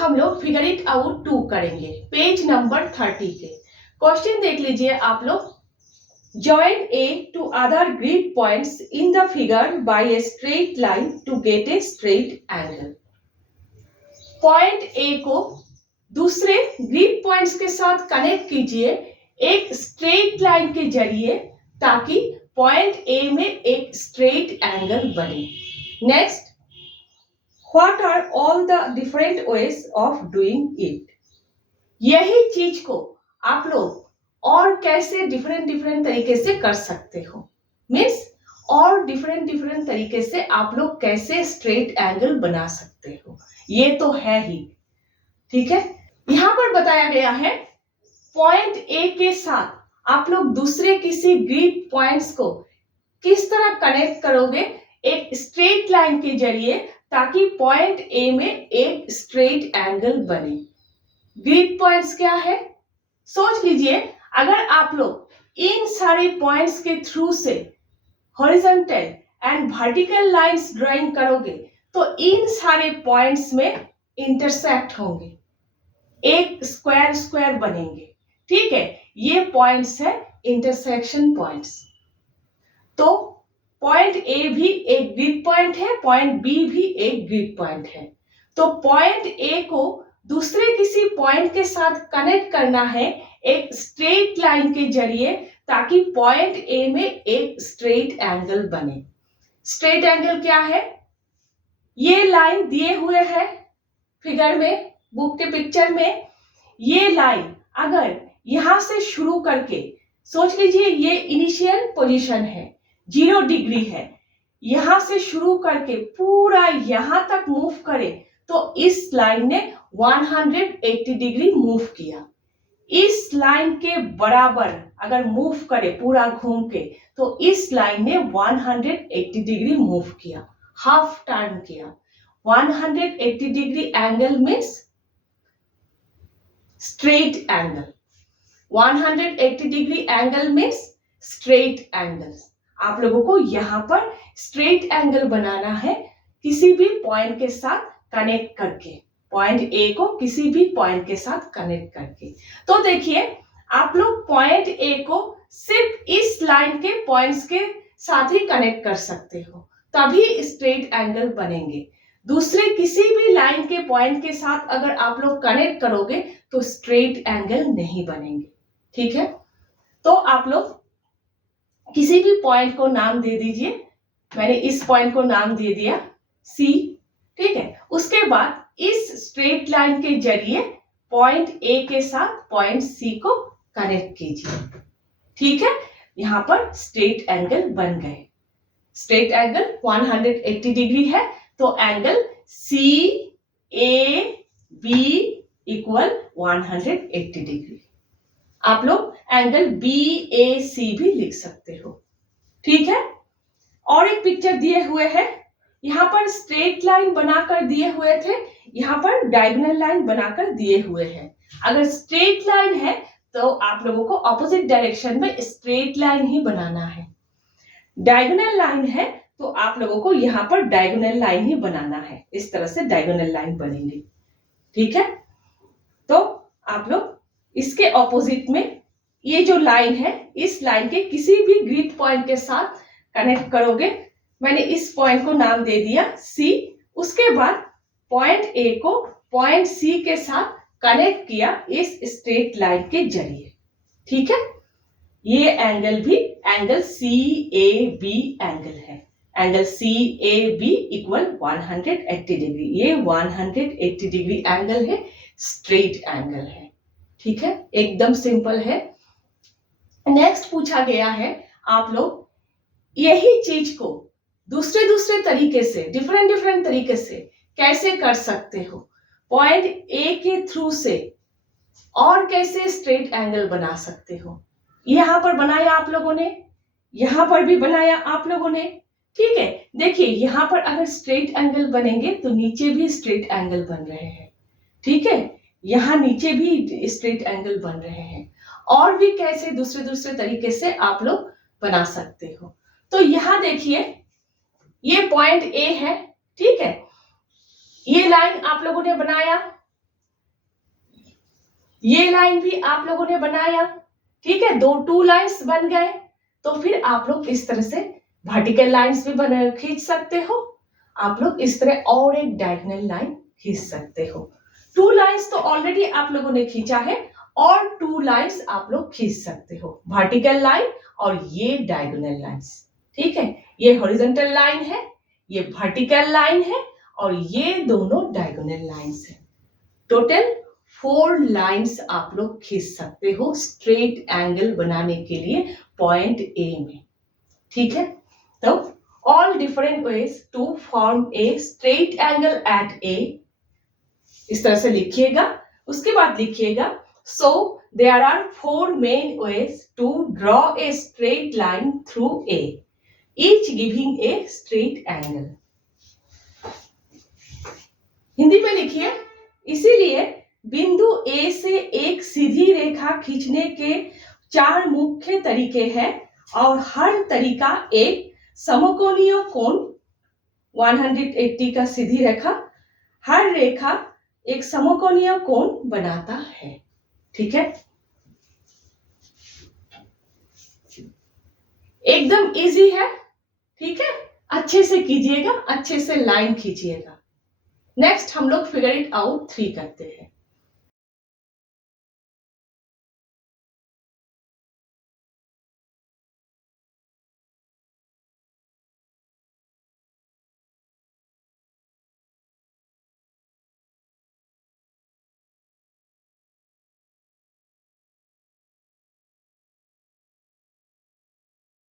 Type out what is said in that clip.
हम लोग figure it out 2 करेंगे पेज नंबर 30 के। क्वेश्चन देख लीजिए आप लोग। Join A to other grid points in the figure by a straight line to get a straight angle. Point A को दूसरे ग्रिड पॉइंट्स के साथ कनेक्ट कीजिए एक स्ट्रेट लाइन के जरिए ताकि पॉइंट A में एक स्ट्रेट एंगल बने। Next, what are all the different ways of doing it. यही चीज को आप लोग और कैसे डिफरेंट तरीके से कर सकते हो। मीन्स और डिफरेंट तरीके से आप लोग कैसे स्ट्रेट एंगल बना सकते हो, ये तो है ही। ठीक है, यहां पर बताया गया है पॉइंट ए के साथ आप लोग दूसरे किसी ग्रिड पॉइंट्स को किस तरह कनेक्ट करोगे एक स्ट्रेट लाइन के जरिए ताकि पॉइंट ए में एक स्ट्रेट एंगल बने। ग्रिड पॉइंट्स क्या है सोच लीजिए। अगर आप लोग इन सारे पॉइंट्स के थ्रू से horizontal and vertical lines drawing करोगे तो इन सारे पॉइंट्स में इंटरसेक्ट होंगे, एक स्क्वायर बनेंगे। ठीक है, ये पॉइंट्स है इंटरसेक्शन पॉइंट्स। तो पॉइंट ए भी एक ग्रिड पॉइंट है, पॉइंट बी भी एक ग्रिड पॉइंट है। तो पॉइंट ए को दूसरे किसी पॉइंट के साथ कनेक्ट करना है एक स्ट्रेट लाइन के जरिए ताकि पॉइंट ए में एक स्ट्रेट एंगल बने। स्ट्रेट एंगल क्या है? ये लाइन दिए हुए है फिगर में, बुक के पिक्चर में। ये लाइन अगर यहां से शुरू करके सोच लीजिए ये इनिशियल पोजीशन है, 0 डिग्री है, यहां से शुरू करके पूरा यहां तक मूव करे तो इस लाइन ने 180 डिग्री मूव किया। इस लाइन के बराबर अगर मूव करे पूरा घूम के तो इस लाइन ने 180 डिग्री मूव किया, हाफ टर्न किया। 180 degree angle means straight angle. 180 degree angle means straight angle. आप लोगों को यहां पर स्ट्रेट एंगल बनाना है किसी भी पॉइंट के साथ कनेक्ट करके, पॉइंट ए को किसी भी पॉइंट के साथ कनेक्ट करके। तो देखिए आप लोग पॉइंट ए को सिर्फ इस लाइन के पॉइंट्स के साथ ही कनेक्ट कर सकते हो, तभी स्ट्रेट एंगल बनेंगे। दूसरे किसी भी लाइन के पॉइंट के साथ अगर आप लोग कनेक्ट करोगे तो स्ट्रेट एंगल नहीं बनेंगे। ठीक है, तो आप लोग किसी भी पॉइंट को नाम दे दीजिए। मैंने इस पॉइंट को नाम दे दिया सी। ठीक है, उसके बाद इस स्ट्रेट लाइन के जरिए पॉइंट ए के साथ पॉइंट सी को कनेक्ट कीजिए। ठीक है, यहां पर स्ट्रेट एंगल बन गए। स्ट्रेट एंगल 180 डिग्री है तो angle C A B equal 180 degree. आप लोग एंगल बी ए सी भी लिख सकते हो। ठीक है, और एक पिक्चर दिए हुए है, यहां पर स्ट्रेट लाइन बनाकर दिए हुए थे, यहां पर डायगोनल लाइन बनाकर दिए हुए हैं। अगर स्ट्रेट लाइन है तो आप लोगों को ऑपोजिट डायरेक्शन में स्ट्रेट लाइन ही बनाना है। डायगोनल लाइन है तो आप लोगों को यहां पर डायगोनल लाइन ही बनाना है। इस तरह से डायगोनल लाइन बनेगी। ठीक है, तो आप लोग इसके ऑपोजिट में ये जो लाइन है इस लाइन के किसी भी ग्रिड पॉइंट के साथ कनेक्ट करोगे। मैंने इस पॉइंट को नाम दे दिया सी। उसके बाद पॉइंट ए को पॉइंट सी के साथ कनेक्ट किया इस स्ट्रेट लाइन के जरिए। ठीक है, ये एंगल भी angle C A B angle है। Angle C A B equal 180 degree. ये 180 डिग्री एंगल है, स्ट्रेट एंगल है। ठीक है, एकदम सिंपल है। नेक्स्ट पूछा गया है आप लोग यही चीज को दूसरे तरीके से डिफरेंट तरीके से कैसे कर सकते हो। पॉइंट ए के थ्रू से और कैसे स्ट्रेट एंगल बना सकते हो। यहां पर बनाया आप लोगों ने, यहां पर भी बनाया आप लोगों ने। ठीक है, देखिए यहां पर अगर स्ट्रेट एंगल बनेंगे तो नीचे भी स्ट्रेट एंगल बन रहे हैं। ठीक है, यहां नीचे भी स्ट्रेट एंगल बन रहे हैं। और भी कैसे दूसरे तरीके से आप लोग बना सकते हो। तो यहां देखिए ये पॉइंट ए है। ठीक है, ये लाइन आप लोगों ने बनाया, ये लाइन भी आप लोगों ने बनाया, ठीक है, दो टू लाइंस बन गए। तो फिर आप लोग इस तरह से वर्टिकल लाइंस भी बना खींच सकते हो। आप लोग इस तरह और एक डायगोनल लाइन खींच सकते हो। टू लाइंस तो ऑलरेडी आप लोगों ने खींचा है, और टू लाइंस आप लोग खींच सकते हो, वर्टिकल लाइन और ये डायगोनल लाइंस, ठीक है। ये हॉरिजॉन्टल लाइन है, ये वर्टिकल लाइन है, और ये दोनों डायगोनल लाइंस है। टोटल 4 लाइंस आप लोग खींच सकते हो स्ट्रेट एंगल बनाने के लिए पॉइंट ए में, ठीक है। तो all different ways to form a straight angle at A, इस तरह से लिखिएगा। उसके बाद लिखिएगा so there are 4 main ways to draw a straight line through A, each giving a straight angle। Hindi में लिखिए, इसीलिए बिंदु A से एक सीधी रेखा खींचने के 4 मुख्य तरीके हैं, और हर तरीका एक समकोणीय कोण 180 का सीधी रेखा, हर रेखा एक समकोणीय कोण बनाता है, ठीक है। एकदम इजी है, ठीक है। अच्छे से कीजिएगा, अच्छे से लाइन खींचिएगा। नेक्स्ट हम लोग फिगर इट आउट 3 करते हैं।